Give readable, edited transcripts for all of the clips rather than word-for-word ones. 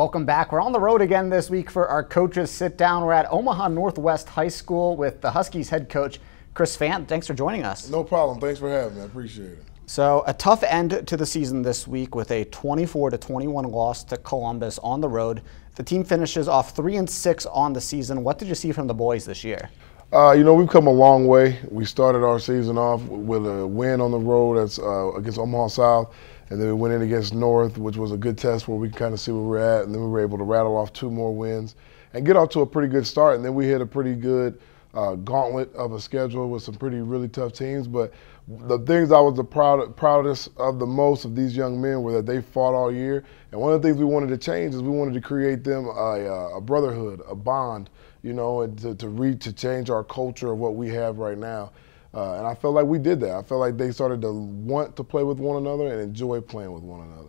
Welcome back. We're on the road again this week for our coaches sit down. We're at Omaha Northwest High School with the Huskies head coach, Chris Fant. Thanks for joining us. No problem. Thanks for having me. I appreciate it. So a tough end to the season this week with a 24-21 loss to Columbus on the road. The team finishes off 3-6 on the season. What did you see from the boys this year? We've come a long way. We started our season off with a win on the road against Omaha South, and then we went in against North, which was a good test where we can kind of see where we're at, and then we were able to rattle off 2 more wins and get off to a pretty good start. And then we hit a pretty good gauntlet of a schedule with some really tough teams. But the things I was the proudest of the most of these young men were that they fought all year. And one of the things we wanted to change is we wanted to create them a brotherhood, a bond, and to change our culture of what we have right now. And I felt like we did that. I felt like they started to want to play with one another and enjoy playing with one another.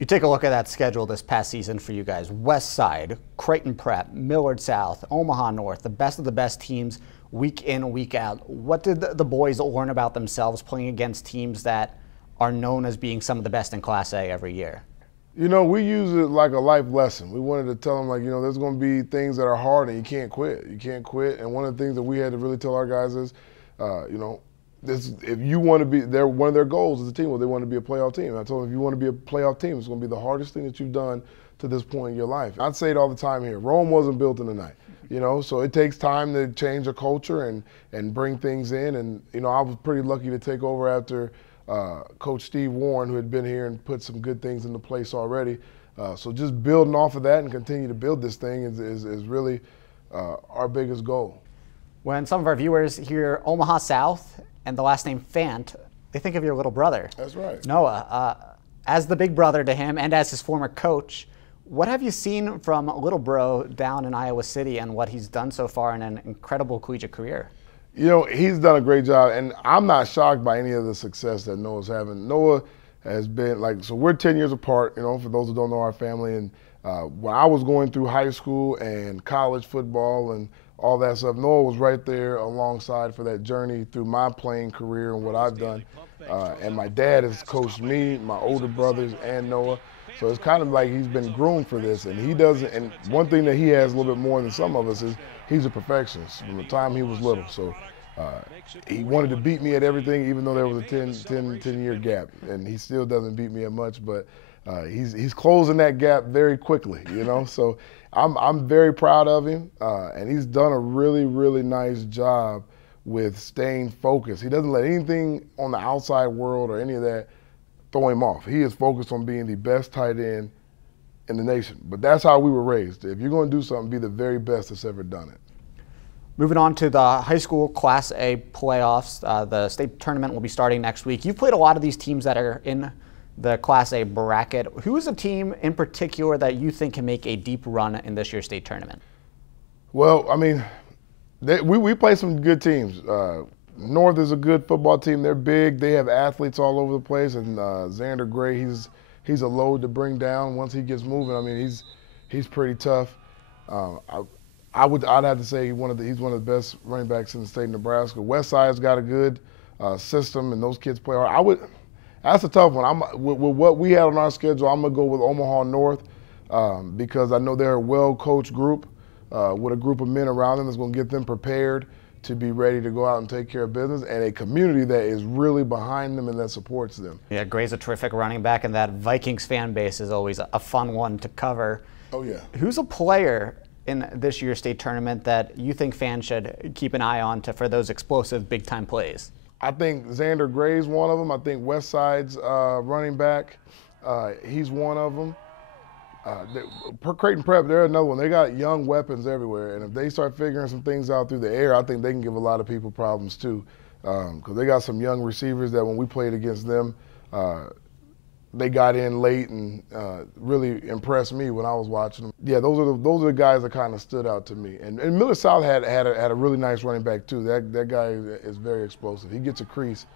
You take a look at that schedule this past season for you guys. West Side, Creighton Prep, Millard South, Omaha North, the best of the best teams week in, week out. What did the boys learn about themselves playing against teams that are known as being some of the best in Class A every year? We use it like a life lesson. We wanted to tell them, there's going to be things that are hard and you can't quit. You can't quit. And one of the things that we had to really tell our guys is, if you want to be, one of their goals as a team, they want to be a playoff team. I told them, if you want to be a playoff team, it's going to be the hardest thing that you've done to this point in your life. I'd say it all the time here. Rome wasn't built in a night. So it takes time to change a culture and bring things in. And, I was pretty lucky to take over after Coach Steve Warren, who had been here and put some good things into place already. So just building off of that and continue to build this thing is really our biggest goal. When some of our viewers hear Omaha South and the last name Fant, they think of your little brother. That's right. Noah, as the big brother to him and as his former coach, what have you seen from little bro down in Iowa City and what he's done so far in an incredible collegiate career? He's done a great job, and I'm not shocked by any of the success that Noah's having. Noah has been, so we're 10 years apart, for those who don't know our family. And when I was going through high school and college football and all that stuff, Noah was right there alongside for that journey through my playing career and what I've done. And my dad has coached me, my older brothers, and Noah. So it's kind of like he's been groomed for this, and he doesn't. And one thing that he has a little bit more than some of us is he's a perfectionist from the time he was little. So he wanted to beat me at everything, even though there was a 10-year gap, and he still doesn't beat me at much. But he's closing that gap very quickly, So I'm very proud of him, and he's done a really nice job with staying focused. He doesn't let anything on the outside world or any of that throw him off. He is focused on being the best tight end in the nation. But that's how we were raised. If you're going to do something, be the very best that's ever done it. Moving on to the high school Class A playoffs, the state tournament will be starting next week. You've played a lot of these teams that are in the Class A bracket. Who is a team in particular that you think can make a deep run in this year's state tournament? Well, we play some good teams. North is a good football team. They're big. They have athletes all over the place. And Xander Gray, he's a load to bring down once he gets moving. He's pretty tough. I'd have to say he's one of the best running backs in the state of Nebraska. West Side's got a good system, and those kids play hard. That's a tough one. With what we had on our schedule, I'm gonna go with Omaha North because I know they're a well-coached group with a group of men around them that's gonna get them prepared to be ready to go out and take care of business, and a community that is really behind them and that supports them. Yeah, Gray's a terrific running back, and that Vikings fan base is always a fun one to cover. Oh, yeah. Who's a player in this year's state tournament that you think fans should keep an eye on for those explosive big-time plays? I think Xander Gray's one of them. I think West Side's running back, he's one of them. Creighton Prep, they're another one. They got young weapons everywhere, and if they start figuring some things out through the air, I think they can give a lot of people problems too. Because they got some young receivers that when we played against them, they got in late and really impressed me when I was watching them. Yeah, those are the guys that kind of stood out to me. And Millard South had a really nice running back too. That guy is very explosive. He gets a crease